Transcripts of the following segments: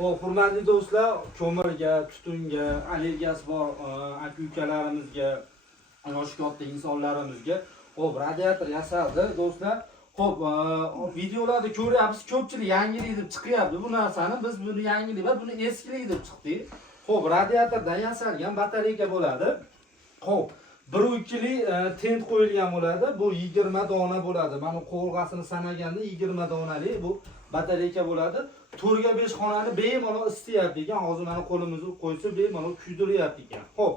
Xo'p, hurmatli do'stlar, ko'mirga, tutunga allergiyasi bor aka-ukalarimizga, yoshi katta insonlarimizga xo'p, radiator yasaldi do'stlar. Xo'p, videolarda ko'ryapsiz, ko'pchilik yangilik deb chiqyapti bu narsani. Biz buni yangilik va buni eskilik deb chiqdik. Xo'p, radiatordan yasalgan batareyka bo'ladi. Xo'p, 1-2lik tent qo'yilgan bo'ladi. Bu 20 dona bo'ladi. Mana qo'lg'asini sanaganda 20 donali bu batareyka bo'ladi. 4 ga 5 xonani bemalol isitayapti ekan. Hozir mana qo'limizni qo'ysa bemalol kuydiryapti ekan. Xo'p.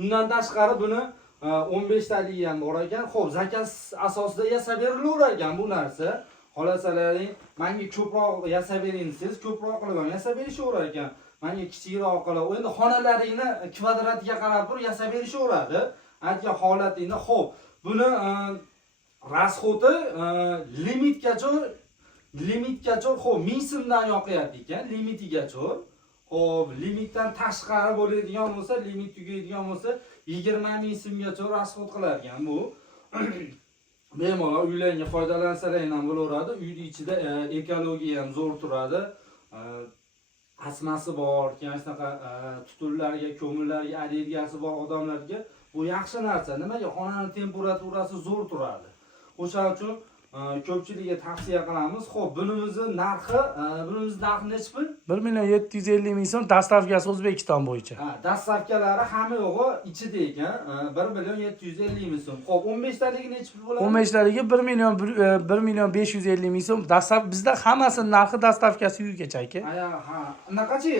Undan tashqari buni 15 taligi ham bor ekan. Xo'p, zakaz asosida yasab berilaverar ekan bu narsa. Xolasalaring, menga ko'proq yasab bering desangiz, ko'proq qilib ham yasab berishaverar ekan. Menga kichikroq qilib, endi xonalaringni kvadratiga qarab turib yasab berishaveradi. Aytgan holatingda, xo'p, buni rasxoti limitgacha xo'p 1000 so'mdan yoqyapti ekan, limitigacha. Xo'p, limitdan tashqari bo'ladigan bo'lsa, limit tugaydigan bo'lsa 20 ming so'mgacha rasxot qilar ekan bu. Bemalol uylarga foydalansalar ham bo'laveradi. Uyning ichida ekologiya ham zo'r turadi. Asmasi bor, keyin shunaqa tutunlarga, ko'mirlarga allergiyasi bor odamlarga bu yaxshi narsa. Nimaga? Xonaning temperaturasi zo'r turadi. O'shaning uchun ko'pchilikga tavsiya qilamiz. Xo'p, bunimizni narxi nechi pul? 1.750 ming so'm dastavkasi O'zbekiston bo'yicha. Dastavkalari hamma yo'g'i ichida ekan. 1.750 ming so'm. Xo'p, 15 taligi nechi pul bo'ladi? 15 taligi 1.550 ming so'm. Bizda hammasining narxi dastavkasi uygacha aka. Anaqachi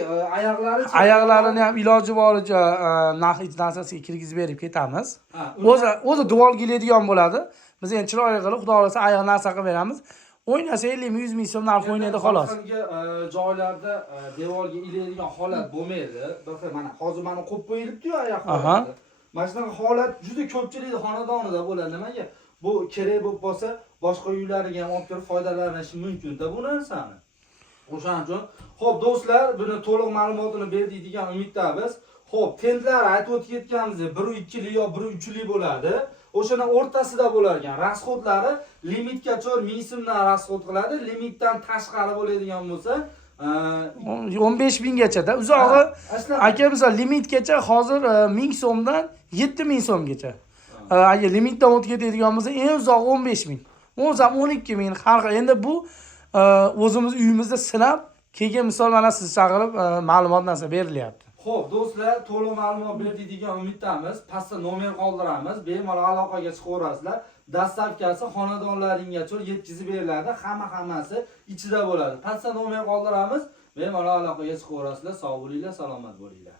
Oyoqlarini ham iloji boricha narx narsasiga kirgizib berib ketamiz. O'zi duol keladigan bo'ladi. Biz endi chiroyli qilib, xudo xolasa oyoq narsa qilib beramiz. O'ynasa 50-100 ming so'm narx o'ynaydi xolos. Boshqa joylarda devorga ilaydigan holat bo'lmaydi. Mana hozir mana qo'yib qo'yilibdi-yu oyoq holati. Mana shunaqa holat juda ko'pchilik xonadonida bo'ladi. Nimaga? Bu kerak bo'lib qolsa, boshqa uylarga ham olib kirib foydalanish mumkin-da bu narsani. O'shaning uchun, xo'p do'stlar, buni to'liq ma'lumotini berdik degan umiddamiz. Xo'p, tentlar aytib o'tganimiz 1-2lik yo 1-3lik bo'ladi. O'shana o'rtasida bo'lar ekan. Rasxotlari limitgacha 1000 so'mdan rasxot qiladi. Limitdan tashqari bo'ladigan bo'lsa 15 minggacha-da. Uzog'i aka misol limitgacha hozir 1000 so'mdan 7000 so'mgacha. Agar limitdan o'tib ketadigan bo'lsa, eng uzoq 15 ming. O'zi ham 12 ming har xil. Endi bu o'zimiz uyimizda sinab, keyin misol mana siz chaqirib ma'lumot narsa berilyapti. Xo'p, do'stlar, to'liq ma'lumot berdik degan umiddamiz. Pastda nomer qoldiramiz. Bemalol aloqaga chiqaverasizlar. Dastavkasi xonadonlaringgacha yetkazib beriladi. Hammasi ichida bo'ladi. Pastda nomer qoldiramiz. Bemalol aloqaga chiqaverasizlar. Sog' bo'linglar, salomat bo'linglar.